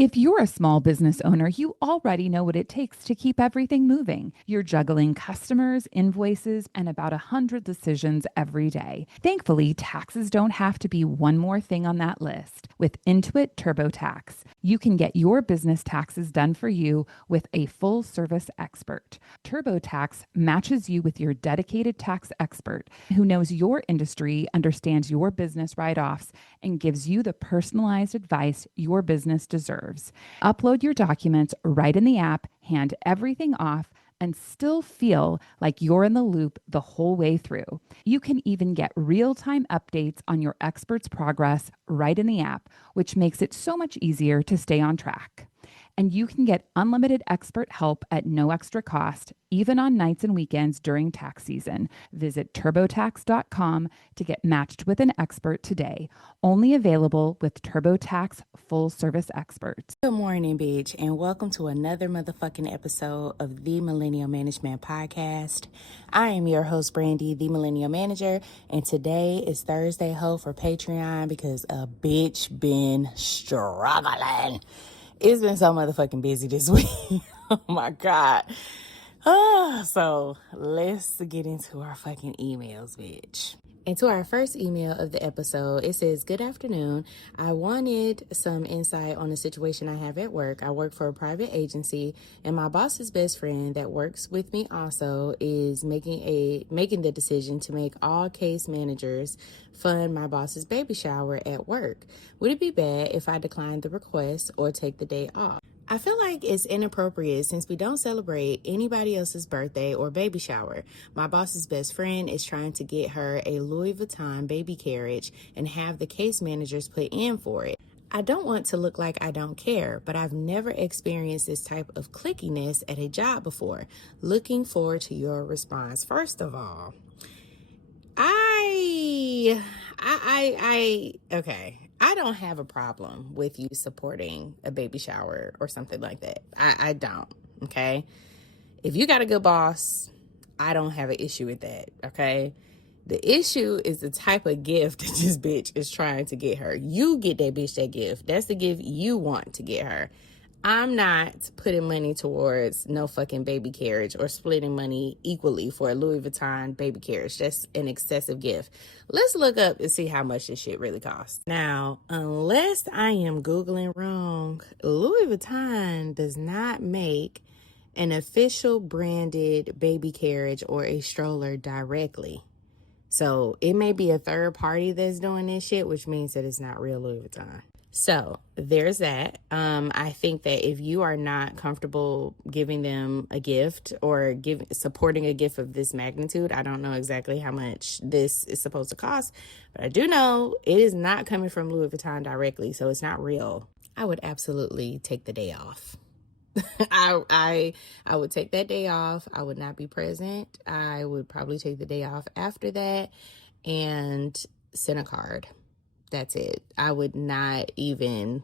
If you're a small business owner, you already know what it takes to keep everything moving. You're juggling customers, invoices, and about 100 decisions every day. Thankfully, taxes don't have to be one more thing on that list. With Intuit TurboTax, you can get your business taxes done for you with a full service expert. TurboTax matches you with your dedicated tax expert who knows your industry, understands your business write offs, and gives you the personalized advice your business deserves. Upload your documents right in the app, hand everything off, and still feel like you're in the loop the whole way through. You can even get real time updates on your expert's progress right in the app, which makes it so much easier to stay on track. And you can get unlimited expert help at no extra cost, even on nights and weekends during tax season. Visit turbotax.com to get matched with an expert today. Only available with TurboTax full service experts. Good morning, bitch, and welcome to another motherfucking episode of the Millennial Management Podcast. I am your host, Brandy, the Millennial Manager, and today is Thursday Ho for Patreon because a bitch been struggling. It's been so motherfucking busy this week. Oh my God. So let's get into our fucking emails, bitch. And to our first email of the episode, it says, "Good afternoon. I wanted some insight on the situation I have at work. I work for a private agency, and my boss's best friend that works with me also is making the decision to make all case managers fund my boss's baby shower at work. Would it be bad if I declined the request or take the day off? I feel like it's inappropriate since we don't celebrate anybody else's birthday or baby shower. My boss's best friend is trying to get her a Louis Vuitton baby carriage and have the case managers put in for it. I don't want to look like I don't care, but I've never experienced this type of clickiness at a job before. Looking forward to your response." First of all, I don't have a problem with you supporting a baby shower or something like that. I don't, okay? If you got a good boss, I don't have an issue with that, okay? The issue is the type of gift that this bitch is trying to get her. You get that bitch that gift. That's the gift you want to get her. I'm not putting money towards no fucking baby carriage or splitting money equally for a Louis Vuitton baby carriage. That's an excessive gift. Let's look up and see how much this shit really costs. Now, unless I am Googling wrong, Louis Vuitton does not make an official branded baby carriage or a stroller directly. So it may be a third party that's doing this shit, which means that it's not real Louis Vuitton. So there's that. I think that if you are not comfortable giving them a gift or supporting a gift of this magnitude, I don't know exactly how much this is supposed to cost, but I do know it is not coming from Louis Vuitton directly, so it's not real. I would absolutely take the day off. I would take that day off. I would not be present. I would probably take the day off after that and send a card. That's it. I would not even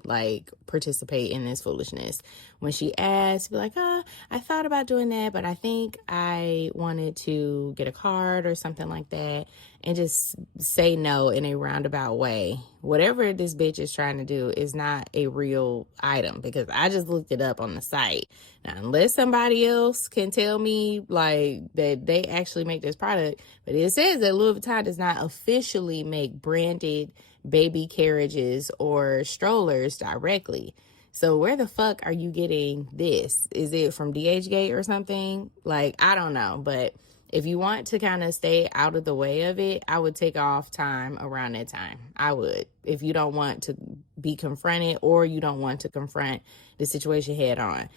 participate in this foolishness. When she asked, be like, I thought about doing that, but I think I wanted to get a card or something like that, and just say no in a roundabout way. Whatever this bitch is trying to do is not a real item, because I just looked it up on the site. Now, unless somebody else can tell me that they actually make this product, but it says that Louis Vuitton does not officially make branded baby carriages or strollers directly. So where the fuck are you getting this? Is it from DHgate or something? I don't know. But if you want to kind of stay out of the way of it, I would take off time around that time. I would. If you don't want to be confronted or you don't want to confront the situation head on.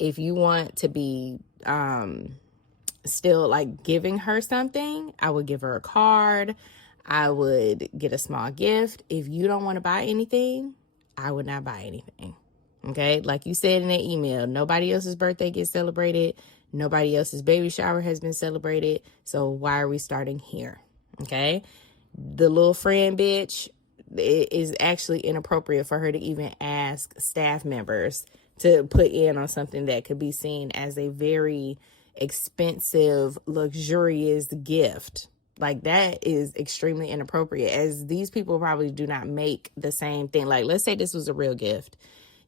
If you want to be still giving her something, I would give her a card. I would get a small gift. If you don't want to buy anything, I would not buy anything. Okay? Like you said in that email, nobody else's birthday gets celebrated. Nobody else's baby shower has been celebrated. So why are we starting here? Okay? The little friend bitch, it is actually inappropriate for her to even ask staff members to put in on something that could be seen as a very expensive, luxurious gift. That is extremely inappropriate, as these people probably do not make the same thing. Let's say this was a real gift.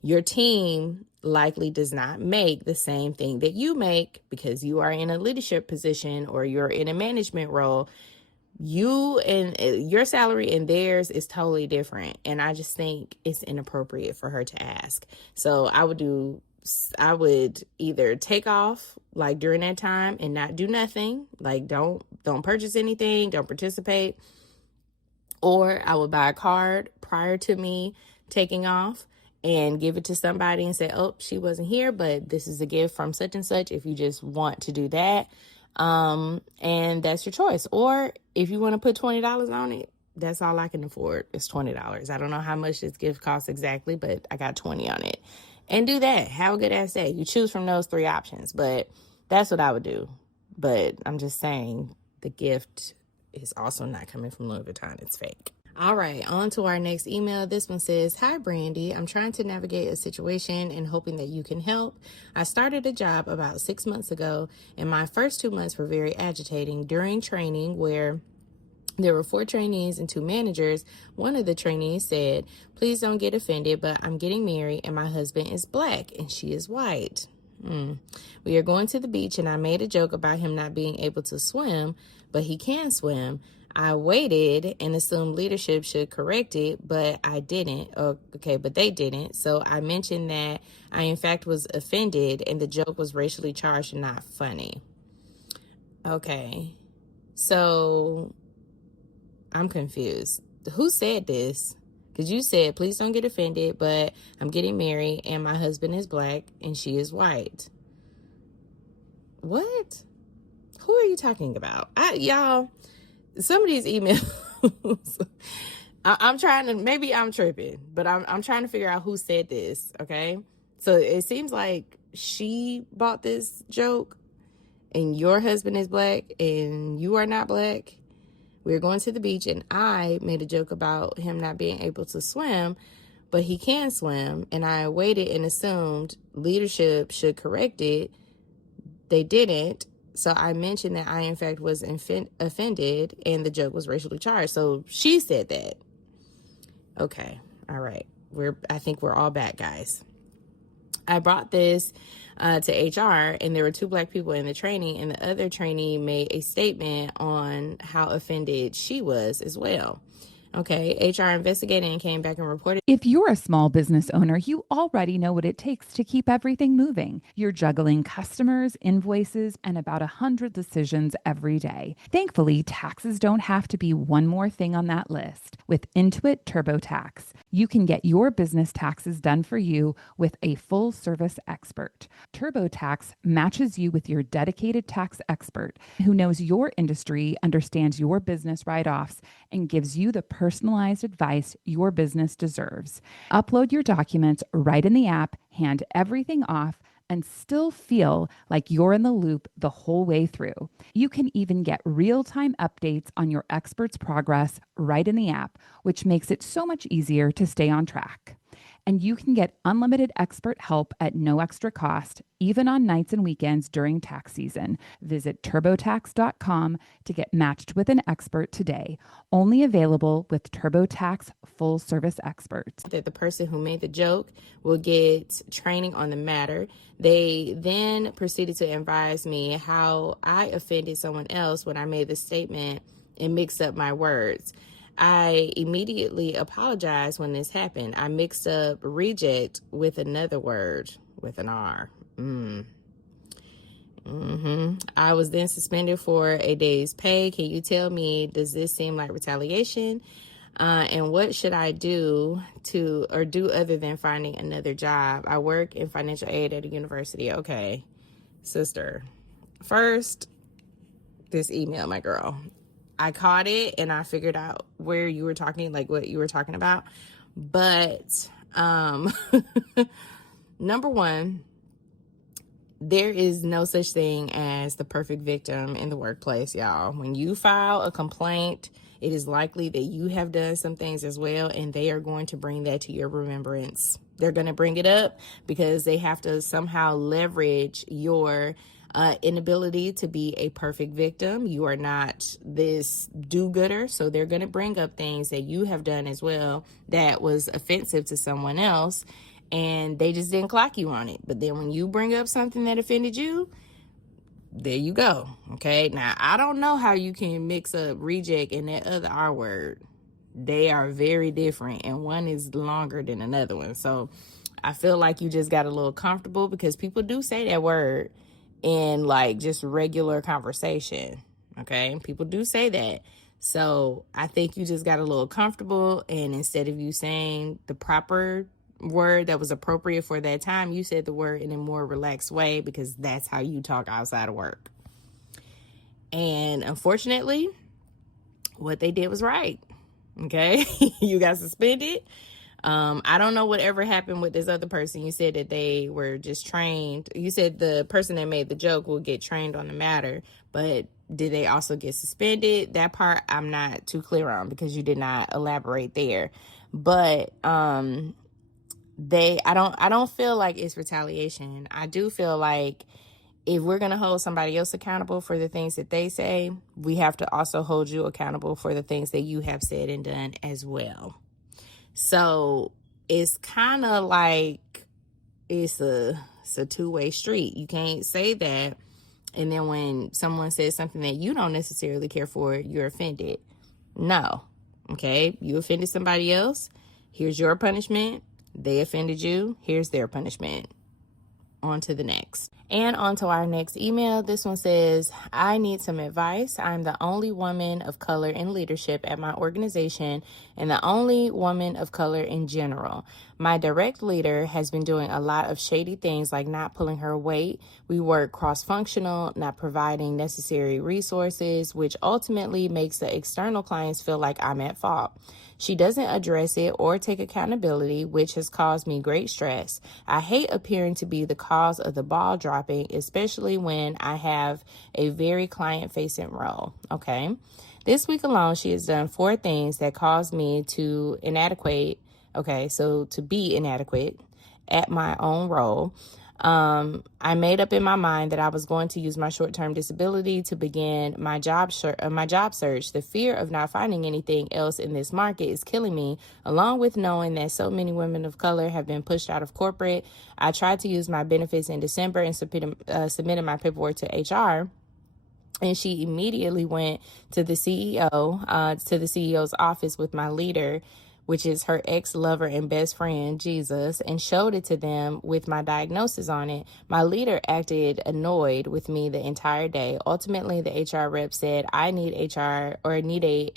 Your team likely does not make the same thing that you make because you are in a leadership position or you're in a management role. You and your salary and theirs is totally different. And I just think it's inappropriate for her to ask. So I would either take off like during that time and not do nothing, like don't purchase anything, don't participate, or I would buy a card prior to me taking off and give it to somebody and say, oh, she wasn't here, but this is a gift from such and such if you just want to do that. And that's your choice. Or if you want to put $20 on it, that's all I can afford is $20. I don't know how much this gift costs exactly, but I got 20 on it. And do that. Have a good ass day. You choose from those 3 options, but that's what I would do. But I'm just saying the gift is also not coming from Louis Vuitton. It's fake. All right, on to our next email. This one says, hi, Brandy. I'm trying to navigate a situation and hoping that you can help. I started a job about 6 months ago, and my first 2 months were very agitating. During training, where there were 4 trainees and 2 managers, one of the trainees said, please don't get offended, but I'm getting married and my husband is black and she is white. We are going to the beach and I made a joke about him not being able to swim, but he can swim. I waited and assumed leadership should correct it, but I didn't. But they didn't. So I mentioned that I, in fact, was offended and the joke was racially charged and not funny. Okay. So I'm confused. Who said this? Because you said, please don't get offended, but I'm getting married and my husband is black and she is white. What? Who are you talking about? Y'all, some of these emails, I'm trying to, maybe I'm tripping, but I'm trying to figure out who said this, okay? So it seems like she bought this joke and your husband is black and you are not black. We were going to the beach and I made a joke about him not being able to swim, but he can swim. And I waited and assumed leadership should correct it. They didn't. So I mentioned that I, in fact, was offended and the joke was racially charged. So she said that. Okay. All right. I think we're all back, guys. I brought this to HR, and there were 2 black people in the training, and the other trainee made a statement on how offended she was as well. Okay, HR investigated and came back and reported. If you're a small business owner, you already know what it takes to keep everything moving. You're juggling customers, invoices, and about 100 decisions every day. Thankfully, taxes don't have to be one more thing on that list. With Intuit TurboTax, you can get your business taxes done for you with a full-service expert. TurboTax matches you with your dedicated tax expert who knows your industry, understands your business write-offs, and gives you the personalized advice your business deserves. Upload your documents right in the app, hand everything off, and still feel like you're in the loop the whole way through. You can even get real-time updates on your expert's progress right in the app, which makes it so much easier to stay on track. And you can get unlimited expert help at no extra cost, even on nights and weekends during tax season. Visit TurboTax.com to get matched with an expert today. Only available with TurboTax full service experts. That the person who made the joke will get training on the matter. They then proceeded to advise me how I offended someone else when I made the statement and mixed up my words. I immediately apologized when this happened. I mixed up reject with another word with an R. I was then suspended for a day's pay. Can you tell me, does this seem like retaliation? And what should I do other than finding another job? I work in financial aid at a university. Okay, sister. First, this email, my girl. I caught it and I figured out where you were talking, like what you were talking about. But number one, there is no such thing as the perfect victim in the workplace, y'all. When you file a complaint, it is likely that you have done some things as well, and they are going to bring that to your remembrance. They're going to bring it up because they have to somehow leverage your inability to be a perfect victim. You are not this do-gooder, so they're going to bring up things that you have done as well that was offensive to someone else, and they just didn't clock you on it. But then when you bring up something that offended you, there you go. Okay. Now, I don't know how you can mix up reject and that other R word. They are very different, and one is longer than another one. So I feel like you just got a little comfortable, because people do say that word in like just regular conversation. Okay. People do say that. So I think you just got a little comfortable, and instead of you saying the proper word that was appropriate for that time, you said the word in a more relaxed way, because that's how you talk outside of work. And unfortunately, what they did was right. Okay. You got suspended. I don't know whatever happened with this other person. You said that they were just trained. You said the person that made the joke will get trained on the matter, but did they also get suspended? That part I'm not too clear on, because you did not elaborate there. But I don't feel like it's retaliation. I do feel like if we're going to hold somebody else accountable for the things that they say, we have to also hold you accountable for the things that you have said and done as well. So it's kind of like it's a two-way street. You can't say that, and then when someone says something that you don't necessarily care for, you're offended. No. Okay? You offended somebody else. Here's your punishment. They offended you. Here's their punishment. On to the next. And on to our next email. This one says, I need some advice. I'm the only woman of color in leadership at my organization and the only woman of color in general. My direct leader has been doing a lot of shady things, like not pulling her weight. We work cross-functional, not providing necessary resources, which ultimately makes the external clients feel like I'm at fault. She doesn't address it or take accountability, which has caused me great stress. I hate appearing to be the cause of the ball dropping, especially when I have a very client-facing role. Okay. This week alone, she has done 4 things that caused me to be inadequate at my own role. I made up in my mind that I was going to use my short-term disability to begin my job search. The fear of not finding anything else in this market is killing me, along with knowing that so many women of color have been pushed out of corporate. I tried to use my benefits in December and submitted my paperwork to HR. And she immediately went to the CEO's office with my leader, which is her ex-lover and best friend, Jesus, and showed it to them with my diagnosis on it. My leader acted annoyed with me the entire day. Ultimately, the HR rep said, I need a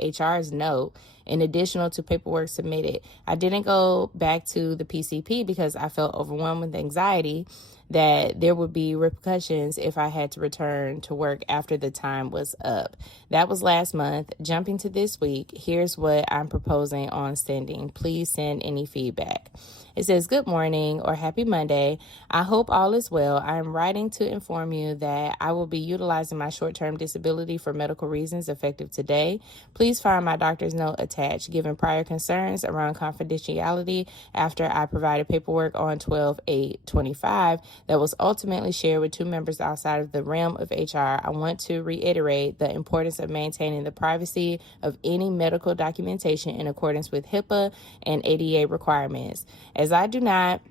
HR's note in addition to paperwork submitted. I didn't go back to the PCP because I felt overwhelmed with anxiety that there would be repercussions if I had to return to work after the time was up. That was last month. Jumping to this week, here's what I'm proposing on sending. Please send any feedback. It says, good morning or happy Monday. I hope all is well. I am writing to inform you that I will be utilizing my short-term disability for medical reasons effective today. Please find my doctor's note attached, given prior concerns around confidentiality after I provided paperwork on 12/8/25 that was ultimately shared with 2 members outside of the realm of HR. I want to reiterate the importance of maintaining the privacy of any medical documentation in accordance with HIPAA and ADA requirements. As I do not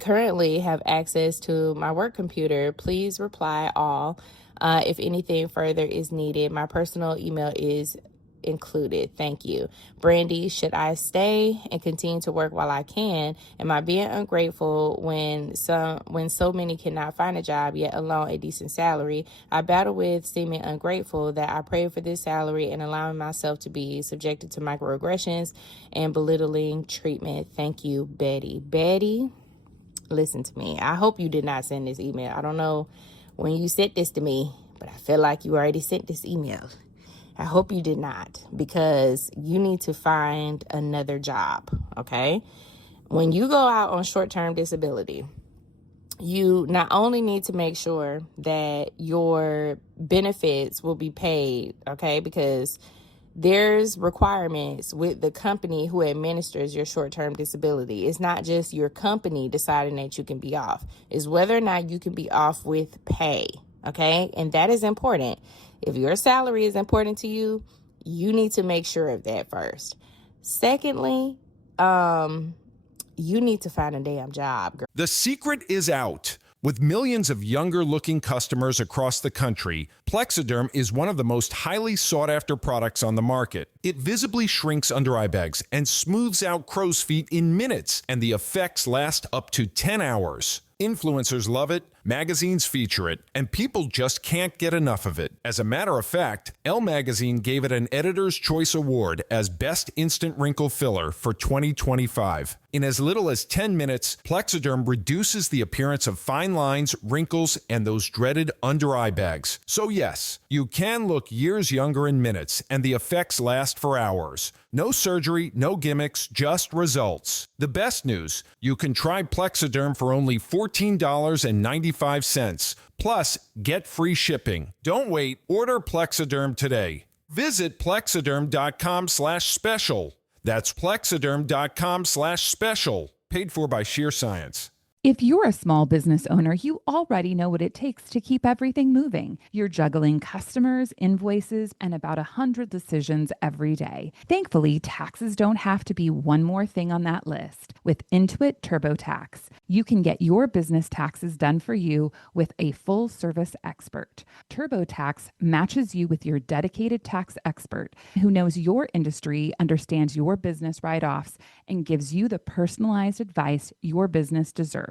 currently have access to my work computer, please reply all if anything further is needed. My personal email is included. Thank you. Brandy, should I stay and continue to work while I can? Am I being ungrateful when so many cannot find a job, yet alone a decent salary? I battle with seeming ungrateful that I pray for this salary and allowing myself to be subjected to microaggressions and belittling treatment. Thank you, Betty. Betty, listen to me. I hope you did not send this email. I don't know when you sent this to me, but I feel like you already sent this email. I hope you did not, because you need to find another job, okay? When you go out on short-term disability, you not only need to make sure that your benefits will be paid, okay? Because there's requirements with the company who administers your short-term disability. It's not just your company deciding that you can be off. It's whether or not you can be off with pay, okay? And that is important. If your salary is important to you, you need to make sure of that first. Secondly, you need to find a damn job, girl. The secret is out. With millions of younger-looking customers across the country, Plexiderm is one of the most highly sought-after products on the market. It visibly shrinks under eye bags and smooths out crow's feet in minutes, and the effects last up to 10 hours. Influencers love it, magazines feature it, and people just can't get enough of it. As a matter of fact, Elle Magazine gave it an Editor's Choice Award as Best Instant Wrinkle Filler for 2025. In as little as 10 minutes, Plexiderm reduces the appearance of fine lines, wrinkles, and those dreaded under-eye bags. So yes, you can look years younger in minutes, and the effects last for hours. No surgery, no gimmicks, just results. The best news, you can try Plexiderm for only $14.95. Plus, get free shipping. Don't wait. Order Plexiderm today. Visit plexiderm.com/special. That's plexiderm.com/special. Paid for by Sheer Science. If you're a small business owner, you already know what it takes to keep everything moving. You're juggling customers, invoices, and about 100 decisions every day. Thankfully, taxes don't have to be one more thing on that list. With Intuit TurboTax, you can get your business taxes done for you with a full-service expert. TurboTax matches you with your dedicated tax expert who knows your industry, understands your business write-offs, and gives you the personalized advice your business deserves.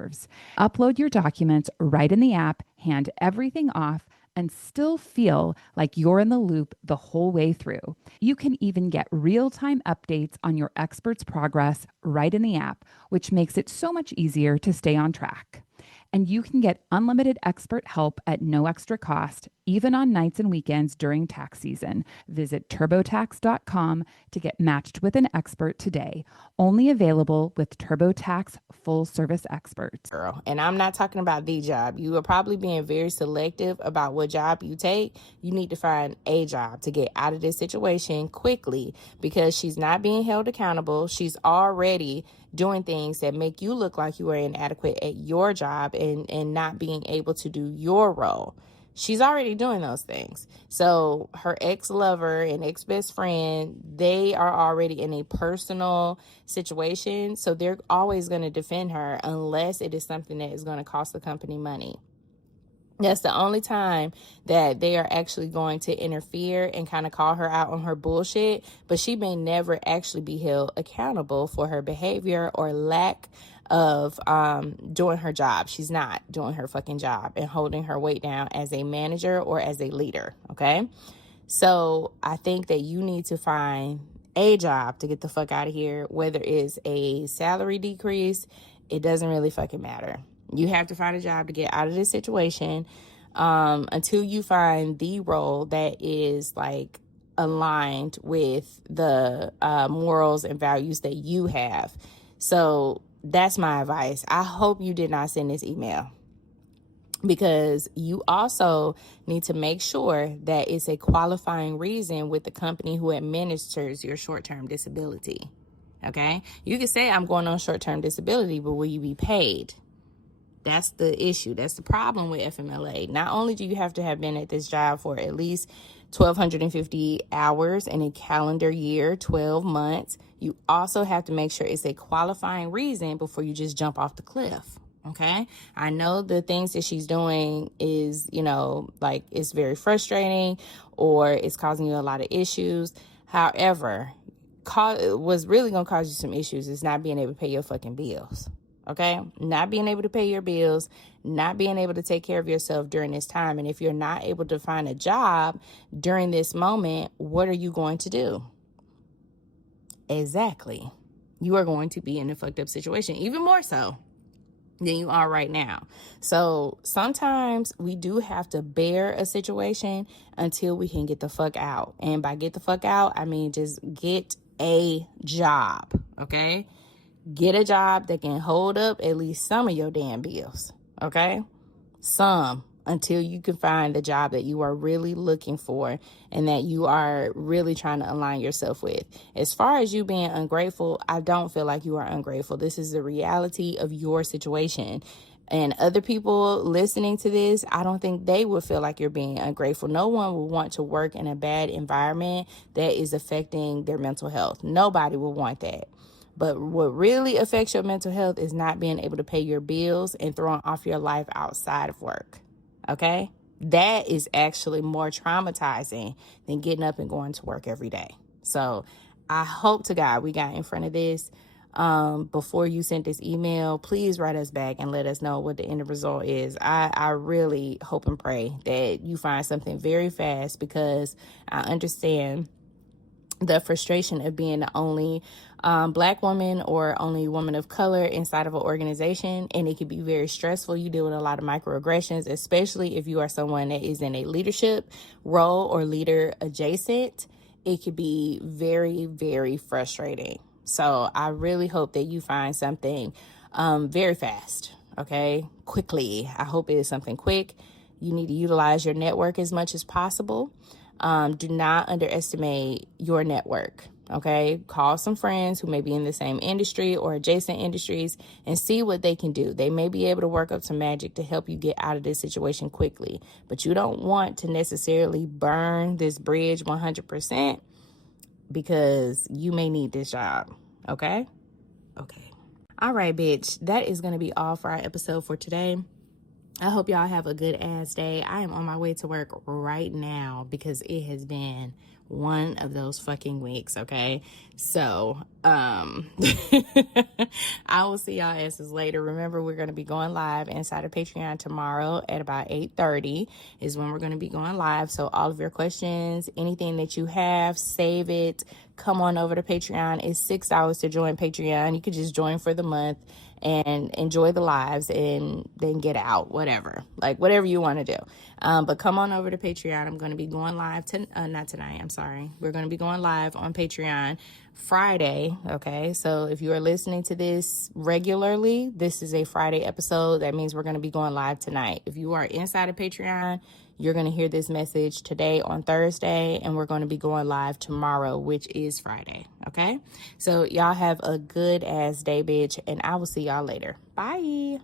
Upload your documents right in the app, hand everything off, and still feel like you're in the loop the whole way through. You can even get real-time updates on your expert's progress right in the app, which makes it so much easier to stay on track. And you can get unlimited expert help at no extra cost, even on nights and weekends during tax season. Visit TurboTax.com to get matched with an expert today. Only available with TurboTax full service experts. Girl, and I'm not talking about the job. You are probably being very selective about what job you take. You need to find a job to get out of this situation quickly because she's not being held accountable. She's already doing things that make you look like you are inadequate at your job and not being able to do your role. She's already doing those things. So her ex-lover and ex-best friend, they are already in a personal situation. So they're always going to defend her unless it is something that is going to cost the company money. That's the only time that they are actually going to interfere and kind of call her out on her bullshit. But she may never actually be held accountable for her behavior or lack of doing her job. She's not doing her fucking job and holding her weight down as a manager or as a leader. Okay. So I think that you need to find a job to get the fuck out of here, whether it's a salary decrease, it doesn't really fucking matter. You have to find a job to get out of this situation until you find the role that is like aligned with the morals and values that you have. So that's my advice. I hope you did not send this email because you also need to make sure that it's a qualifying reason with the company who administers your short-term disability. Okay? You can say I'm going on short-term disability, but will you be paid? That's the issue. That's the problem with FMLA. Not only do you have to have been at this job for at least 1,250 hours in a calendar year, 12 months, you also have to make sure it's a qualifying reason before you just jump off the cliff. Okay? I know the things that she's doing is, like it's very frustrating or it's causing you a lot of issues. However, what's really going to cause you some issues is not being able to pay your fucking bills. Okay? Not being able to pay your bills, not being able to take care of yourself during this time. And if you're not able to find a job during this moment, what are you going to do? Exactly. You are going to be in a fucked up situation, even more so than you are right now. So sometimes we do have to bear a situation until we can get the fuck out. And by get the fuck out, I mean just get a job, okay? Get a job that can hold up at least some of your damn bills, okay? Some, until you can find the job that you are really looking for and that you are really trying to align yourself with. As far as you being ungrateful, I don't feel like you are ungrateful. This is the reality of your situation. And other people listening to this, I don't think they would feel like you're being ungrateful. No one will want to work in a bad environment that is affecting their mental health. Nobody will want that. But what really affects your mental health is not being able to pay your bills and throwing off your life outside of work. Okay? That is actually more traumatizing than getting up and going to work every day. So I hope to God we got in front of this. Before you sent this email, please write us back and let us know what the end result is. I really hope and pray that you find something very fast, because I understand the frustration of being the only Black woman or only woman of color inside of an organization, and it can be very stressful. You deal with a lot of microaggressions, especially if you are someone that is in a leadership role or leader adjacent. It could be very, very frustrating. So I really hope that you find something very fast, okay? Quickly. I hope it is something quick. You need to utilize your network as much as possible. Do not underestimate your network, okay? Call some friends who may be in the same industry or adjacent industries and see what they can do. They may be able to work up some magic to help you get out of this situation quickly, but you don't want to necessarily burn this bridge 100%, because you may need this job, okay? Okay. All right, bitch. That is going to be all for our episode for today. I hope y'all have a good ass day. I am on my way to work right now because it has been one of those fucking weeks, okay? So, I will see y'all asses later. Remember, we're going to be going live inside of Patreon tomorrow at about 8:30 is when we're going to be going live. So all of your questions, anything that you have, save it. Come on over to Patreon. It's $6 to join Patreon. You could just join for the month and enjoy the lives and then get out, whatever you want to do. But come on over to Patreon. I'm going to be going live not tonight. I'm sorry. We're going to be going live on Patreon Friday. Okay. So if you are listening to this regularly, this is a Friday episode. That means we're going to be going live tonight. If you are inside of Patreon, you're going to hear this message today on Thursday, and we're going to be going live tomorrow, which is Friday. Okay. So y'all have a good ass day, bitch. And I will see y'all later. Bye.